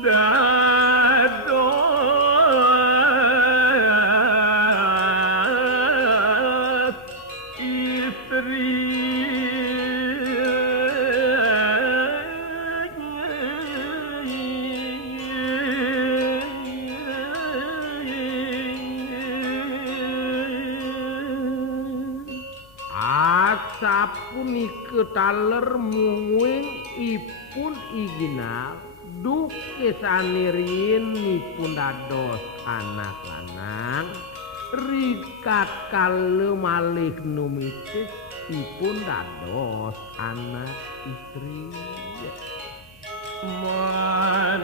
dados istri sapunika taler mungwing ipun iginal duke sanirin nipun dados anak lanang rikat kale malih numitis ipun dados anak istri Muhammadi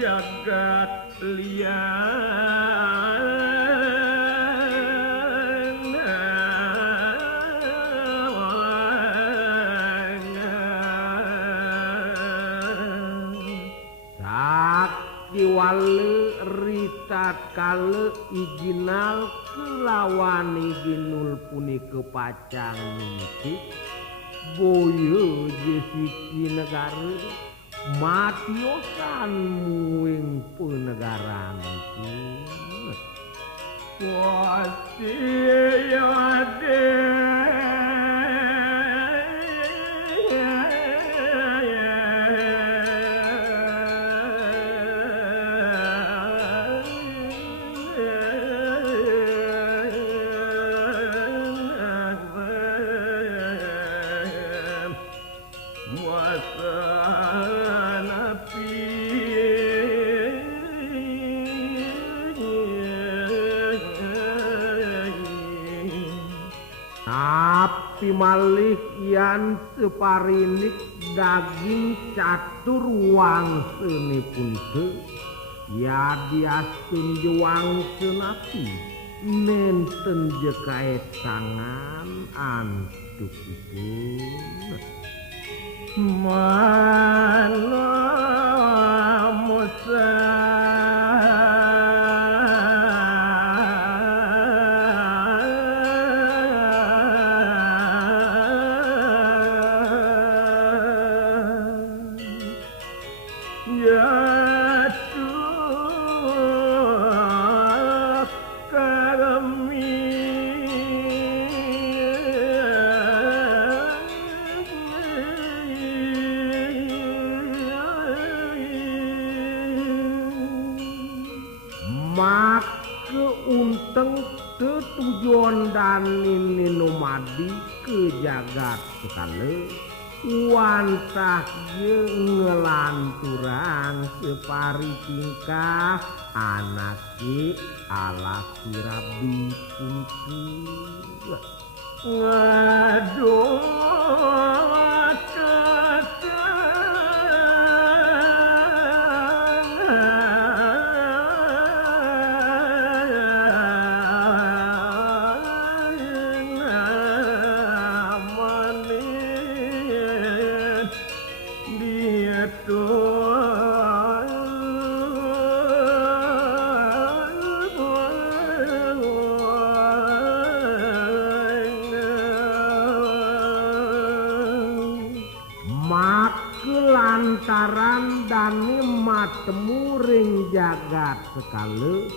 jagat Sakiwale ritat kale iginal kelawan iginul punika pacang nitik boyo jesiki negara matiosan muing penegaran Tapi malih yan separinik daging catur wangsene punika yadiastun jewangseun api nenten jekaet tangan antukipun mana musa make unteng tetujuan danin ninomadi ke jagat sekale wantah ye ngelanturan separi tingkah anake ala sirabi punti ngaduh lantaran dane matemu ring jagat sekale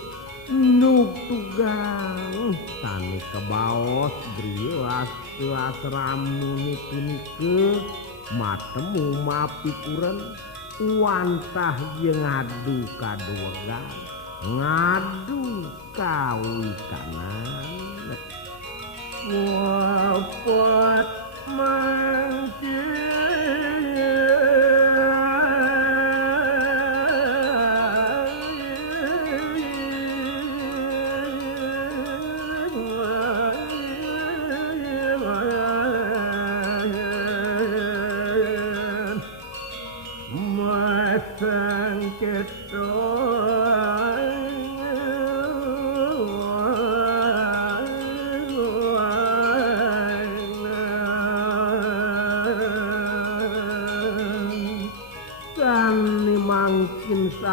nuk tugang tane kebaos brioas asramu punike matemu mapikuren wantah ye ngadu kaduwegan ngadu kawikanan wapot mangke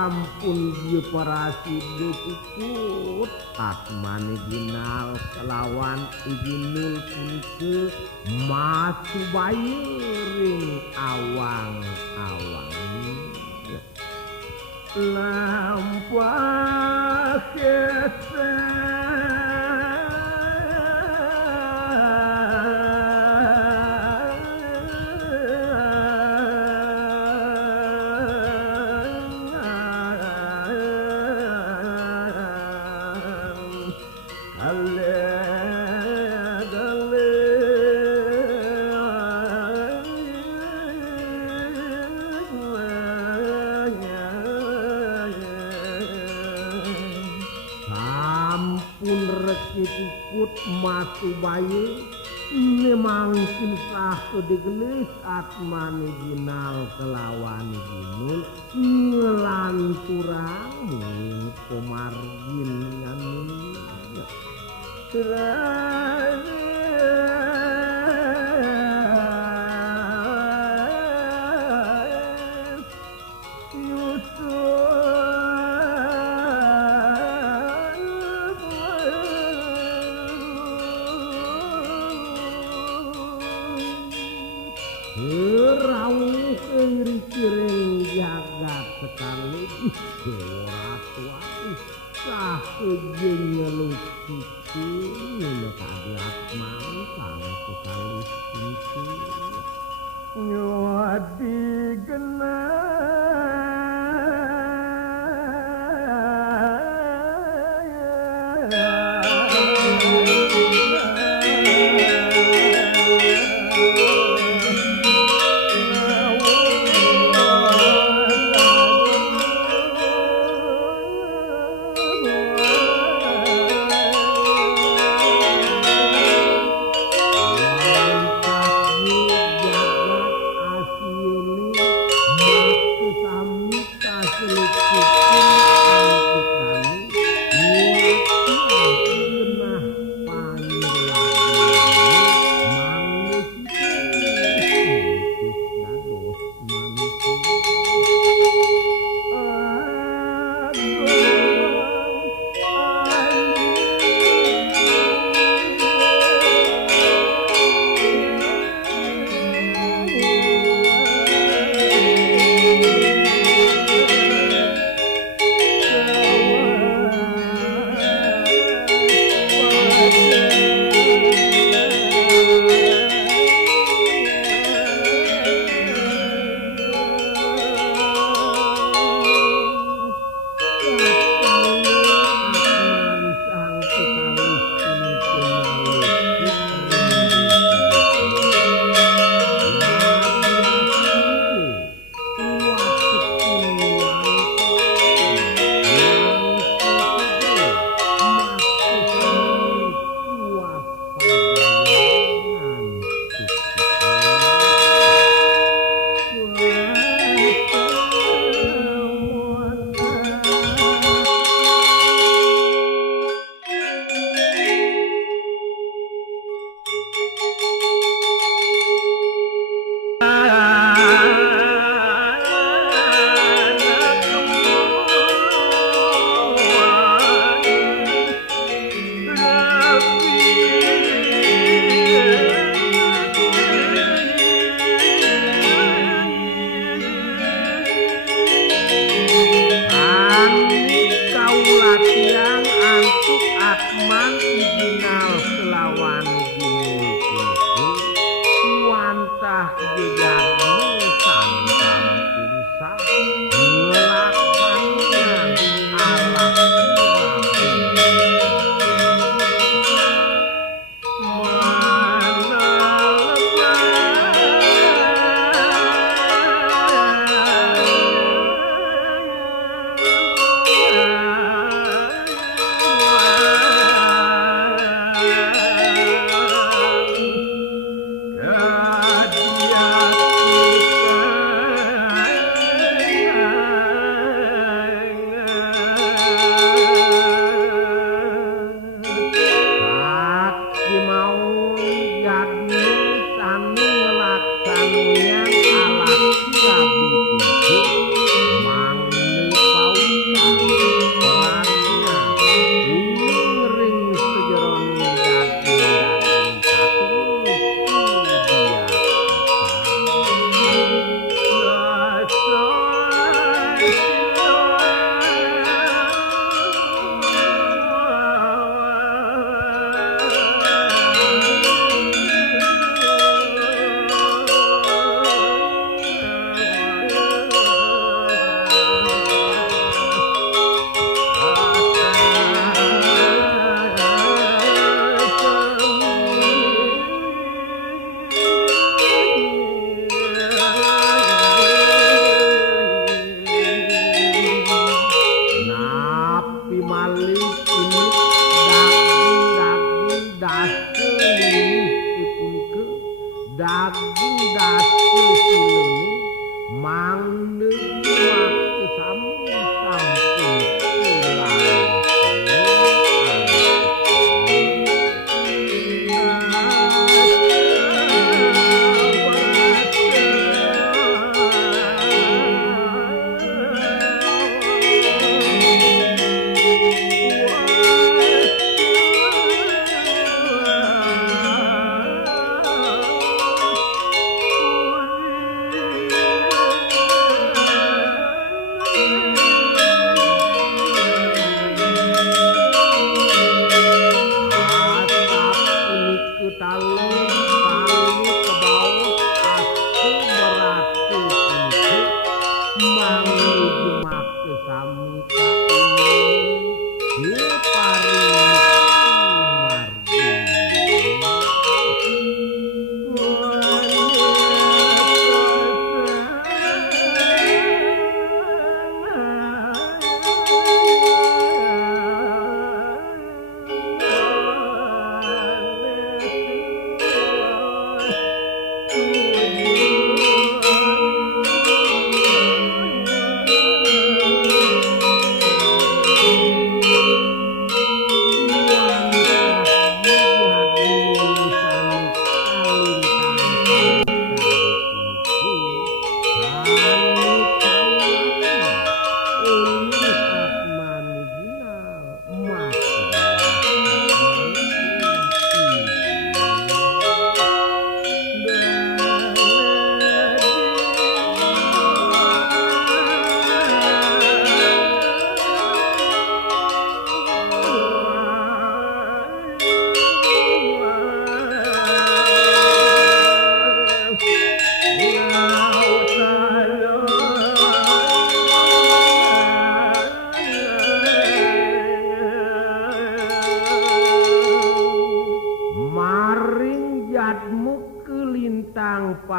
sampun parasi dipuput Atmani ginal kelawan Ijinul punike masu bayering awang-awang lampah ikut matu bayi memang kisah digelis Atmani ginal kelawan ginul ngelanturang komargin nyanyi rawuh kiri-kiri jagat sekali Dewaratuai sah kejeng ngelukiku ngelekadi Atman sang sekali itu nyuadi Kali ke bawah aku berarti untuk menuju make sami ka ini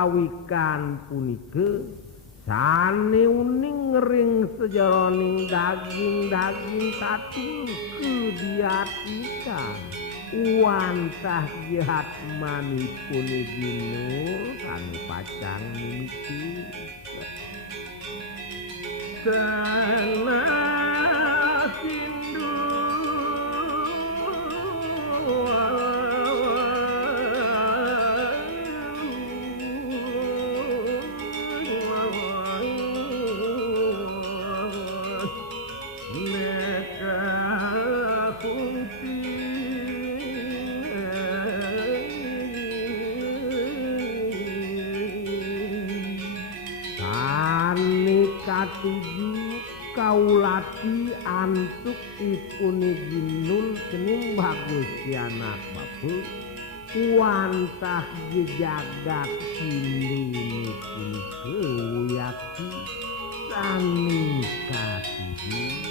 pawikan punike sane uning ring sejeroning daging-daging tatul kediatika wantah jahat manipun ginur kami pacang mimpi tanah sindu katuju kaulati antuk ipune ginul kening bagus si anak bapu wantah jejagat sindune punike wiyaki sami katuju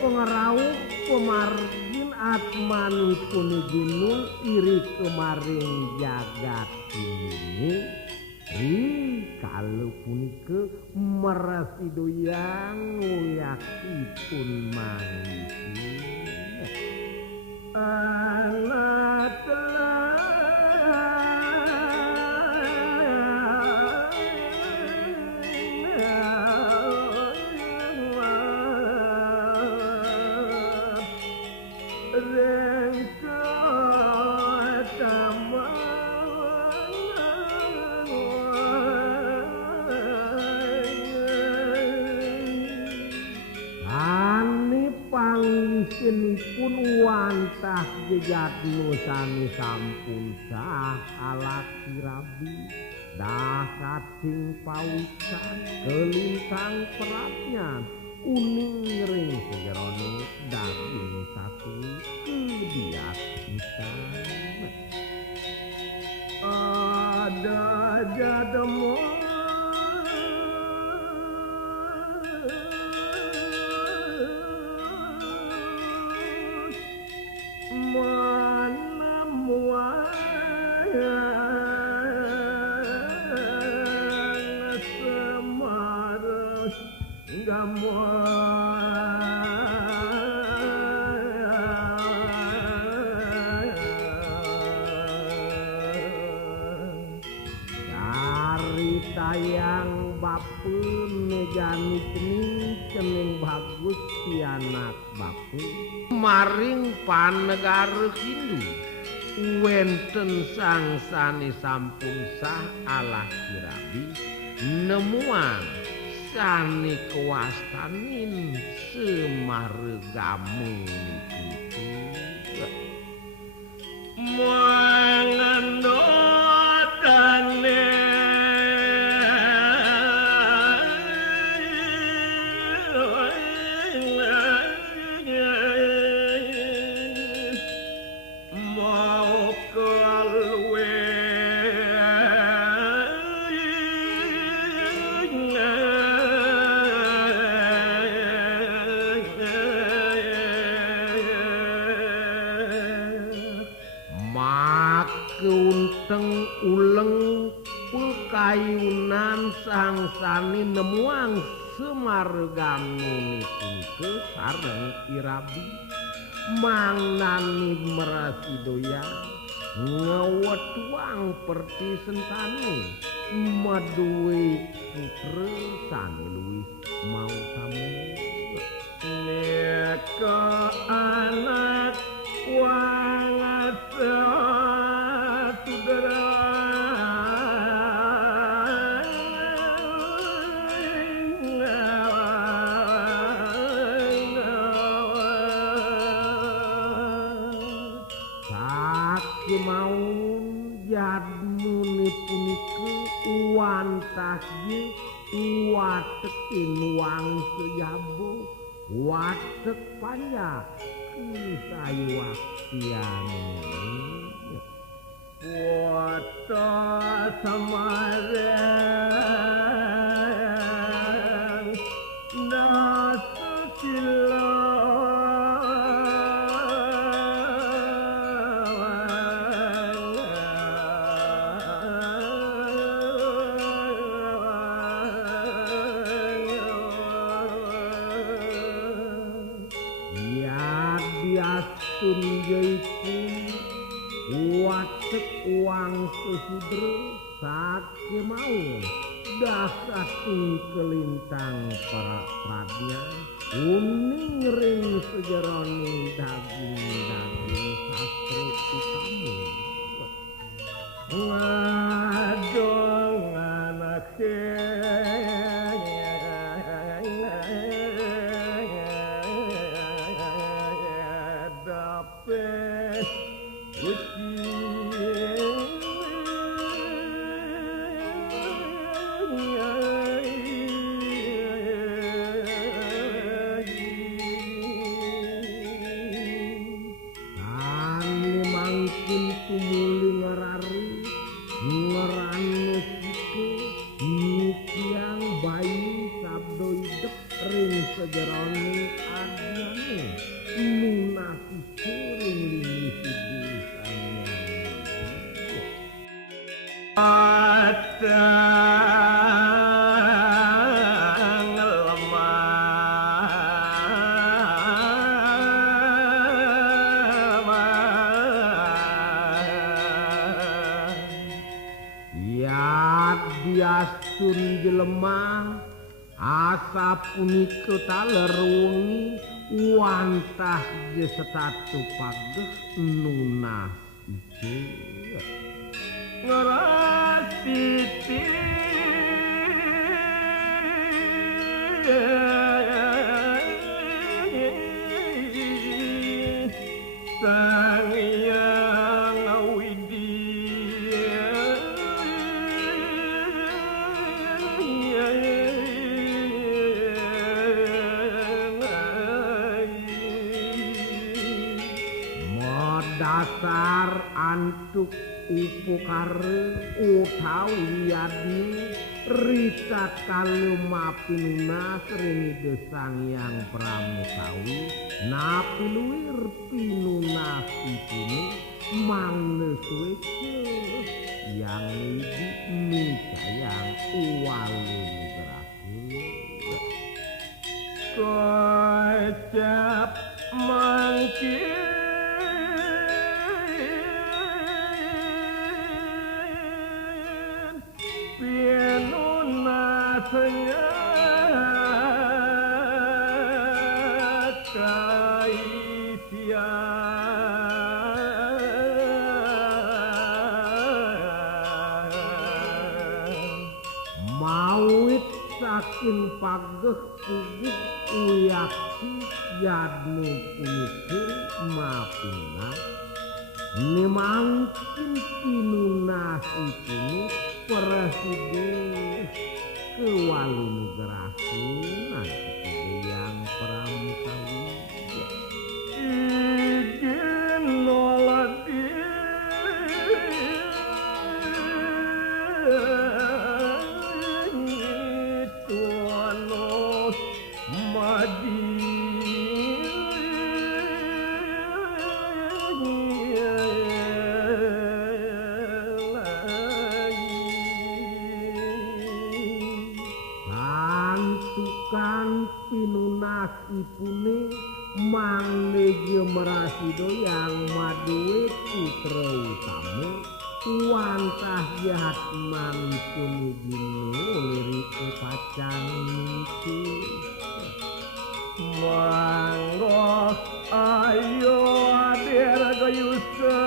pengerau pemargin atmanipun ginul iri kemaring jagat ini kalau punike merasi doyang yakipun mangipun anak pun wantah jejat nusani sampun sah alaki rabi dah cacing pawikan kelintang peratnya uning ring sejeroning daging satu kediak kita ada jademu sayang bapun mejani cening bagus si anak bapun maring panegara Hindu wenten sangsane sampun sah ala kirabi nemuan sani kewastanin semargamu niku ayunan sangsani nemuang semarganu nipun sareng irabi mangnani merasidoya ngewatuang perti sentani maduwe putra sani luwih mau tamu Neka anak wangasa tudera maun jadmu punike wantah ye watekin wang sejabo watek panjang sayu waktian Wata samareng nasukila Sun jaipun watek uang sesudra sake mau dasatung kelintang para pradya uning ring sejeroning daging sastra utamu ngadong anake sejeroning adnyane nunasi sering Atang lemah ya biasun jelemah asa punika taler wengi wantah je setatu pageh nunas ice ngerasiti sang yang widya dasar antuk upukare utawi yadni rita kalema pinunas ring gesang yang pramutawi napi luwir pinunas ipune mangne suwece yang widi sayang uwalun berakhir kocap mangkir mawit saking pageh puguh uyaki yadmu punike mapuna nimangkin pinunas ipune presiden kewalun gerasin yang pramutawi izin nolak tuanos madi Merasido yang maduwe putra utama wantah Yatman punigino lirik pacang itu manggo ayo adir gayusa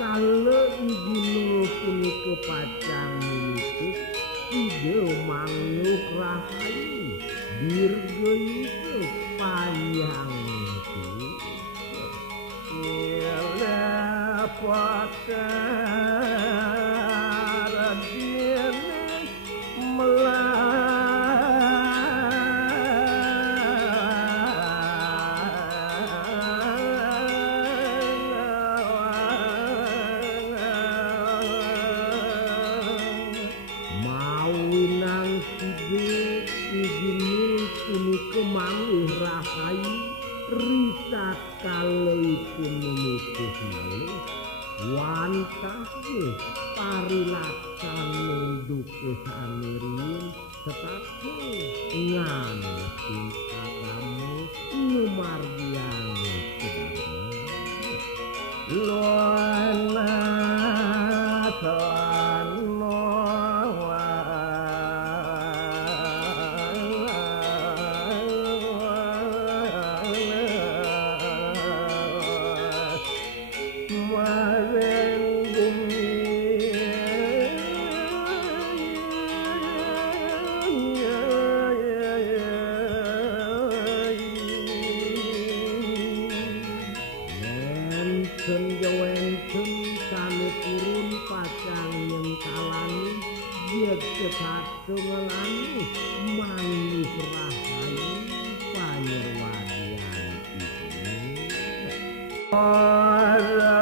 kalau igino punika pacang itu ide mangluk rahayu dirga itu panjang itu pakar dini mawinang side igini punika manglih rahayu risak kalau itu memutus malih wantah parilaksana duke samirin tetapi ngantin agamu numargian luana tano turun pacang yang kalani dia satu ngelani manggis rahayu panyerwadian ini para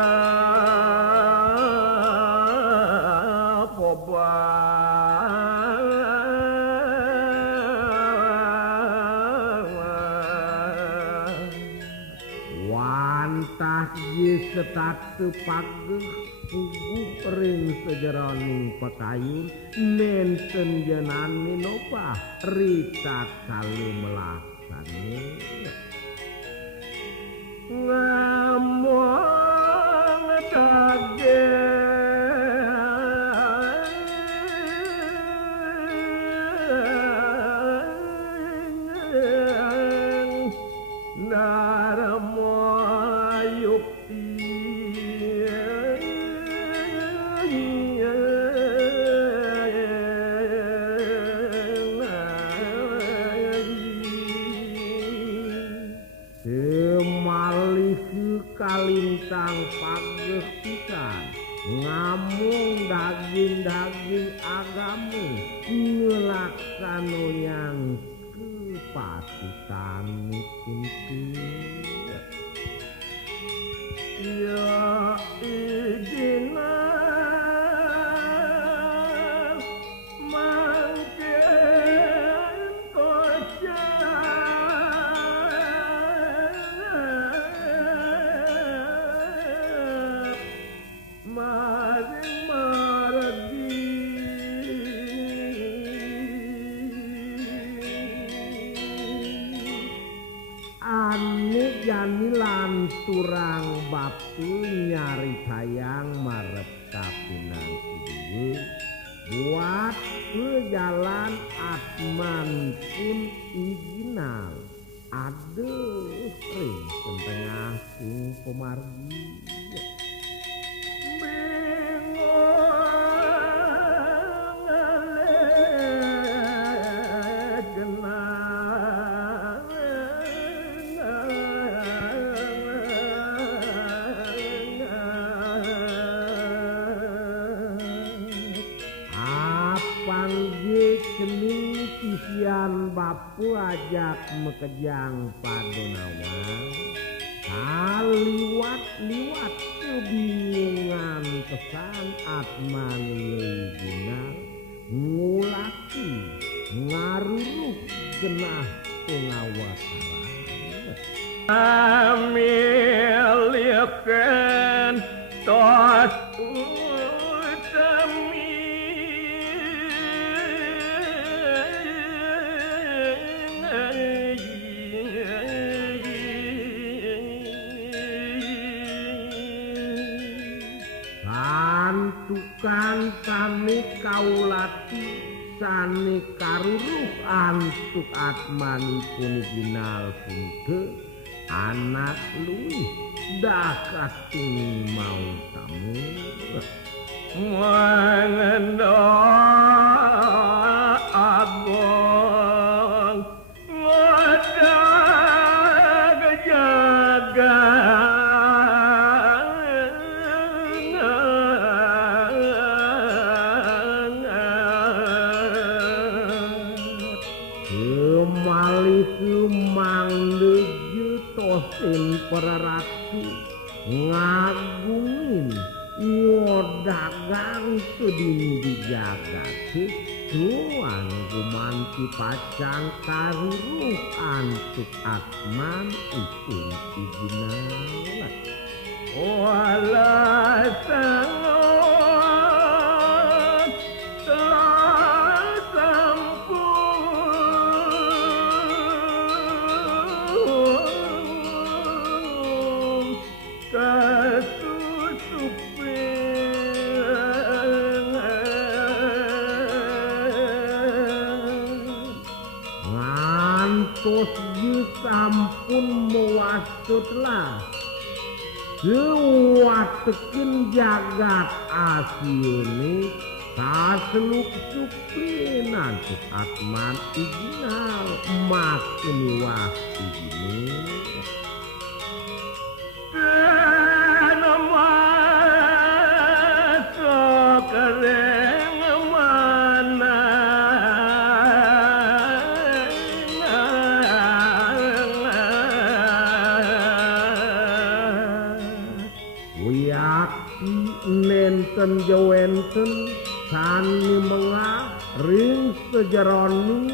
wantah ye setatu pageh puguh ring sejeroning pekayun nenten jenani nopah ricat kalu melaksane ngamong daging naramo yukti kalintang pageh pisan ngamung daging-daging agamu ngelaksano yang kepatutan itu ya idina janilan turang batu nyari sayang marep kapinang ibu buat jalan Atman pun izinal aduh ring tengah sing pemargi kening sisian bapu ajak mekejang padonawang kaliwat-liwat kebingungan pesan Atman leuguna ngulaki ngaruruh genah pengawataran amilikeun tos Santukan sami kaulati sani karuruh antuk atmanipun ginal punke anak luwih dakating mau tamu Mangendo abong ngodag jaga Peraratu ngagungin ngodagang sedini dijaga tuan gumanti pacang karuruh antuk atman ipun izinala wala sangot ngantos sampun mewasutlah sewatekin jagat asyuni kaseluk suprinan cuk atman izinal makin wah izini nenten jawenten sani mengah ring sejaroni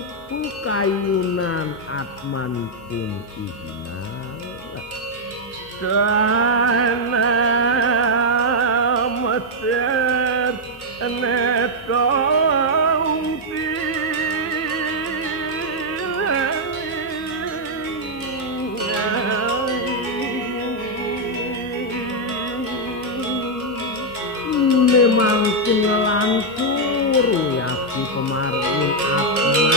kayunan atman pun izinal sana meser netong memang tinggalan kuri si pemargin atman